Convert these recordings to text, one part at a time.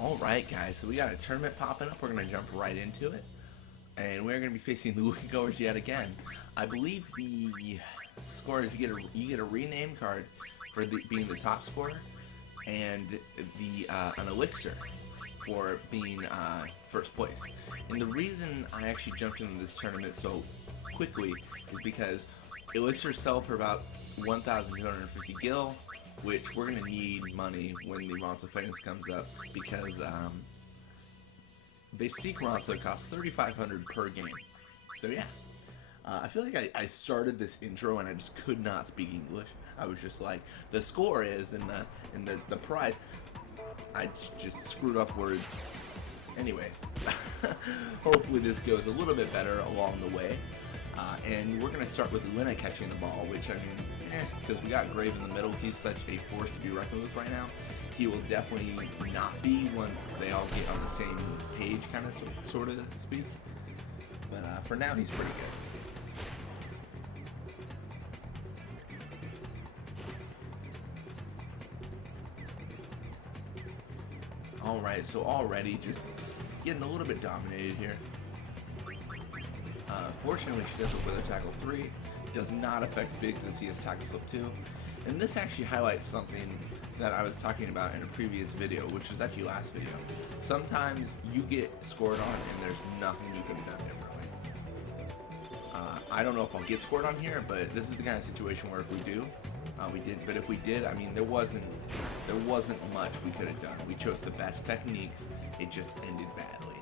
Alright guys, so we got a tournament popping up. We're going to jump right into it. And we're going to be facing the Luca Goers yet again. I believe the score is you get a rename card for being the top scorer, and an Elixir for being first place. And the reason I actually jumped into this tournament so quickly is because Elixirs sell for about 1,250 gil, which we're going to need money when the Ronso Famous comes up, because Basic Ronso costs 3,500 per game. So yeah, I feel like I started this intro and I just could not speak English. I was just like, the score is and the prize. I just screwed up words. Anyways, hopefully this goes a little bit better along the way. And we're going to start with Luna catching the ball, which, I mean, because we got Grave in the middle. He's such a force to be reckoned with right now. He will definitely not be once they all get on the same page, kind of, sort of to speak. But for now, he's pretty good. Alright, so already just getting a little bit dominated here. Fortunately, she does it with a tackle 3. Does not affect Biggs as he has tackle slip 2. And this actually highlights something that I was talking about in a previous video, which was actually last video. Sometimes you get scored on and there's nothing you could have done differently. I don't know if I'll get scored on here, but this is the kind of situation where if we do, we did. But if we did, I mean, there wasn't much we could have done. We chose the best techniques. It just ended badly.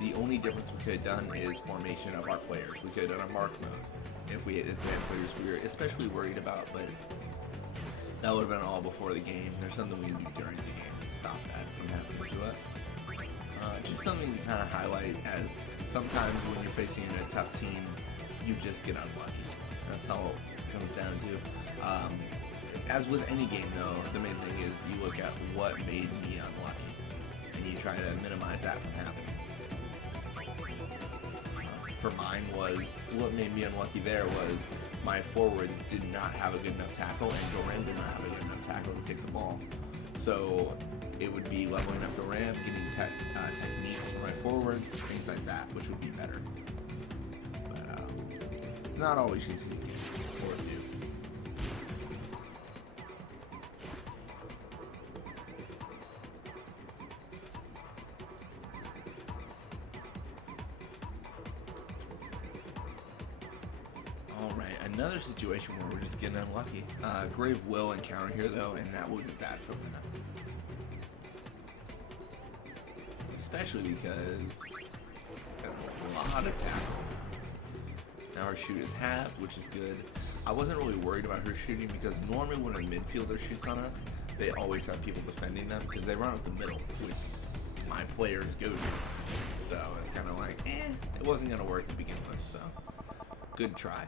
The only difference we could have done is formation of our players. We could have done a mark mode if we had players we were especially worried about, but that would have been all before the game. There's something we can do during the game to stop that from happening to us. Just something to kind of highlight, as sometimes when you're facing a tough team, you just get unlucky. That's how it comes down to. As with any game though, the main thing is you look at what made me unlucky, and you try to minimize that from happening. For mine was, what made me unlucky there was my forwards did not have a good enough tackle, and Doran did not have a good enough tackle to take the ball. So it would be leveling up Doran, getting techniques for my forwards, things like that, which would be better. But it's not always easy to get or do. Alright, another situation where we're just getting unlucky. Grave will encounter here though, and that would be bad for Luna. Especially because got a lot of tackle. Now her shoot is halved, which is good. I wasn't really worried about her shooting because normally when a midfielder shoots on us, they always have people defending them because they run up the middle, which my players go to. So it's kind of like, it wasn't going to work to begin with, so good try.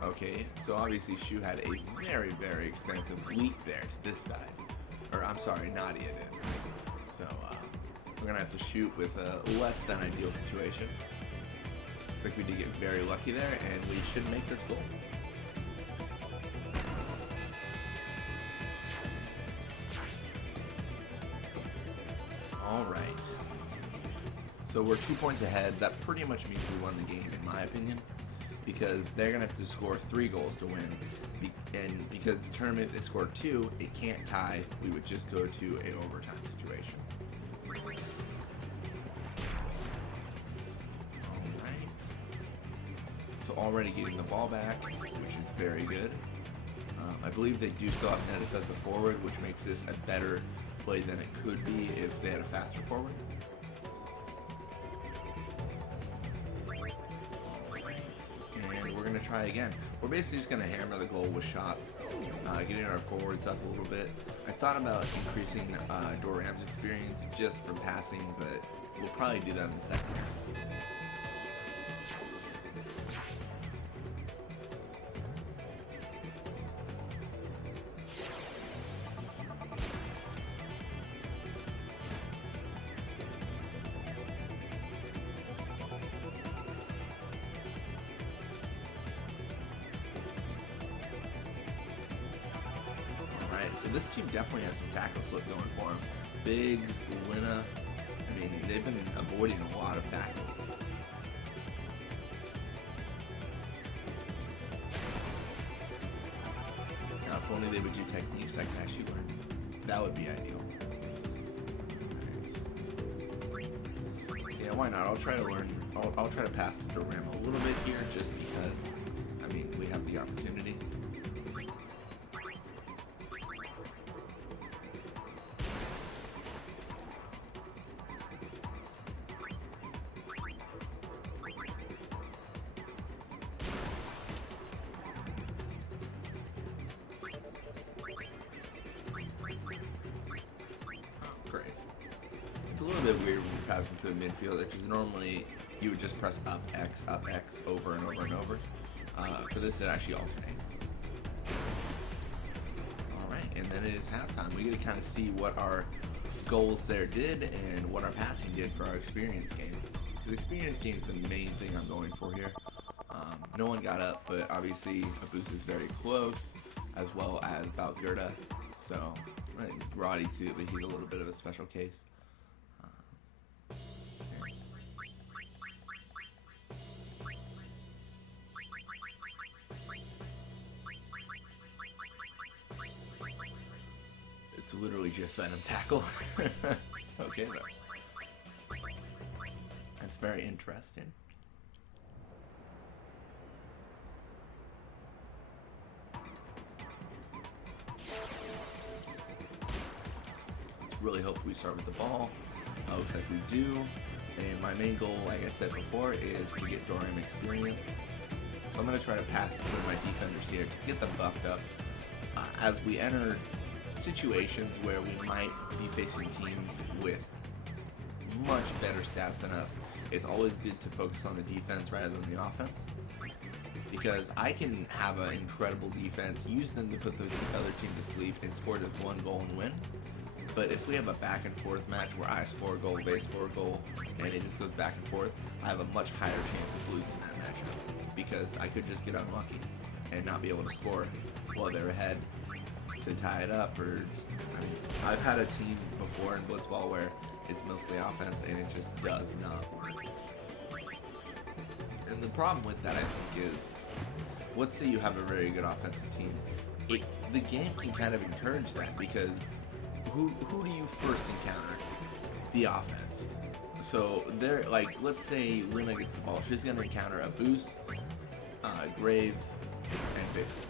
Okay, so obviously Shu had a very, very expensive leap there to this side. Or, I'm sorry, Nadia did. So, we're going to have to shoot with a less than ideal situation. Looks like we did get very lucky there, and we should make this goal. Alright. So we're 2 points ahead. That pretty much means we won the game, in my opinion, because they're going to have to score 3 goals to win. And because the tournament, they scored 2, it can't tie. We would just go to an overtime situation. Alright. So already getting the ball back, which is very good. I believe they do still have Nettis as the forward, which makes this a better play than it could be if they had a faster forward. Going to try again. We're basically just going to hammer the goal with shots, getting our forwards up a little bit. I thought about increasing Doran's experience just from passing, but we'll probably do that in the second half. Alright, so this team definitely has some tackle slip going for them. Biggs, Winna, I mean, they've been avoiding a lot of tackles. Now, if only they would do techniques I could actually learn. That would be ideal. Yeah, why not? I'll try to learn. I'll try to pass to Durham a little bit here, just because. I mean, we have the opportunity. Great. It's a little bit weird when you pass into a midfielder, because normally you would just press up X over and over and over. For this, it actually alternates. Alright, and then it is halftime. We get to kind of see what our goals there did and what our passing did for our experience game. Because experience game is the main thing I'm going for here. No one got up, but obviously Abus is very close, as well as Balgerda. So, Roddy too, but he's a little bit of a special case. It's literally just Venom Tackle. Okay, though. That's very interesting. Let's really hope we start with the ball. Looks like we do. And my main goal, like I said before, is to get Dorian experience. So I'm going to try to pass between my defenders here, get them buffed up. As we enter situations where we might be facing teams with much better stats than us, it's always good to focus on the defense rather than the offense, because I can have an incredible defense, use them to put the other team to sleep and score just one goal and win. But if we have a back and forth match where I score a goal, they score a goal, and it just goes back and forth, I have a much higher chance of losing that matchup, because I could just get unlucky and not be able to score while they're ahead to tie it up. Or just, I mean, I've had a team before in Blitzball where it's mostly offense and it just does not work. And the problem with that, I think, is, let's say you have a very good offensive team, the game can kind of encourage that, because who do you first encounter? The offense. So they're like, let's say Luna gets the ball, she's gonna encounter a Boost, Grave, and Vixen.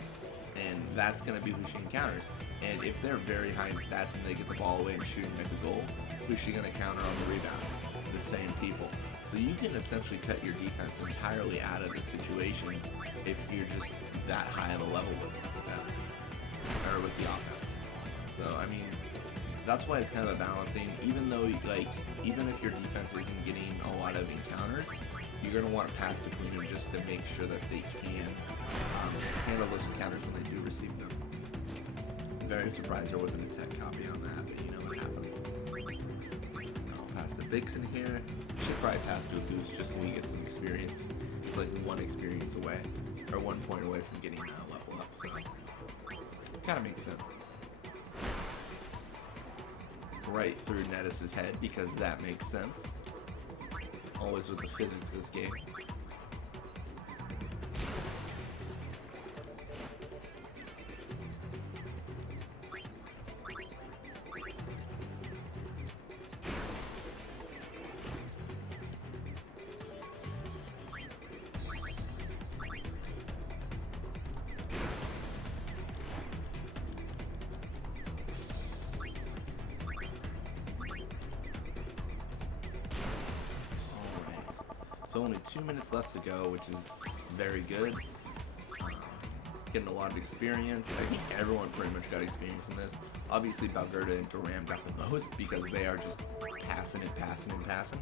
And that's going to be who she encounters. And if they're very high in stats and they get the ball away and shoot and make a goal, who's she going to counter on the rebound? The same people. So you can essentially cut your defense entirely out of the situation if you're just that high of a level with them, or with the offense. So, I mean, that's why it's kind of a balancing. Even though, like, even if your defense isn't getting a lot of encounters, you're going to want to pass between them just to make sure that they can handle those encounters when they do receive them. I'm very surprised there wasn't a tech copy on that, but you know what happens. I'll pass to Vixen here. Should probably pass to a Goose just so he gets some experience. He's like one experience away, or 1 point away from getting a level up, so kind of makes sense. Right through Nettis' head, because that makes sense. Always with the physics this game. So only 2 minutes left to go, which is very good. Getting a lot of experience. I think everyone pretty much got experience in this. Obviously, Balgerda and Duram got the most because they are just passing and passing and passing.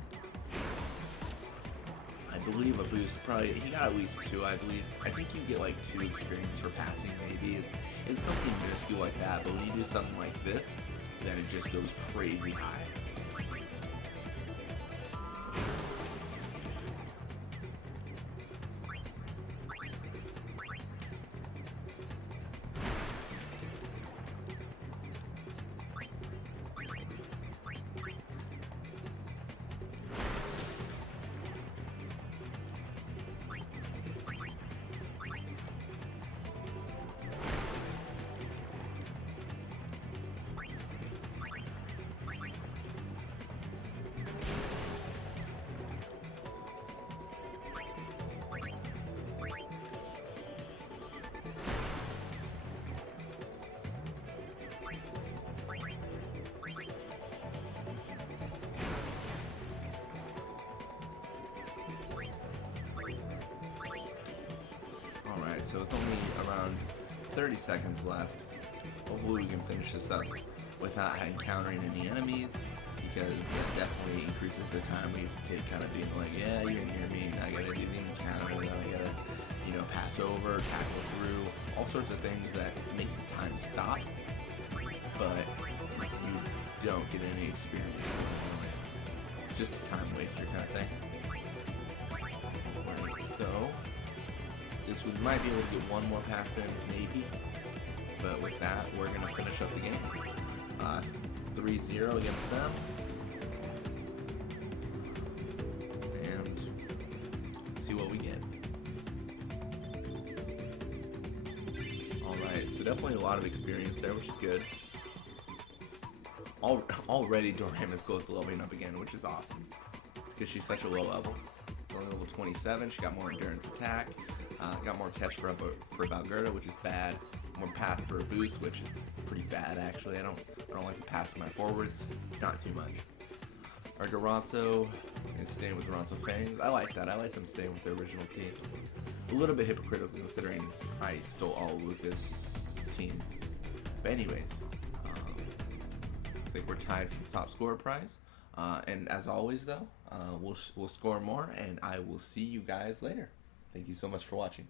I believe Abus probably, he got at least 2, I believe. I think you get like 2 experience for passing, maybe. It's something minuscule like that, but when you do something like this, then it just goes crazy high. Alright, so it's only around 30 seconds left. Hopefully we can finish this up without encountering any enemies, because that definitely increases the time we have to take kind of being like, yeah, you didn't hear me, I gotta do the encounter, then I gotta, you know, pass over, tackle through, all sorts of things that make the time stop, but you don't get any experience. Just a time waster kind of thing. Alright, so this we might be able to get one more pass in, maybe. But with that, we're gonna finish up the game. 3-0 against them. And see what we get. Alright, so definitely a lot of experience there, which is good. Already Dorama's close to leveling up again, which is awesome. It's because she's such a low level. Only level 27, she got more endurance attack, got more catch for Valgerda, which is bad, more pass for a boost, which is pretty bad actually. I don't like to pass my forwards, not too much. Our Garanzo is staying with Garanzo Fangs. I like that. I like them staying with their original team. A little bit hypocritical considering I stole all of Luca's team. But anyways, looks like we're tied for the top scorer prize. And as always though, we'll score more, and I will see you guys later. Thank you so much for watching.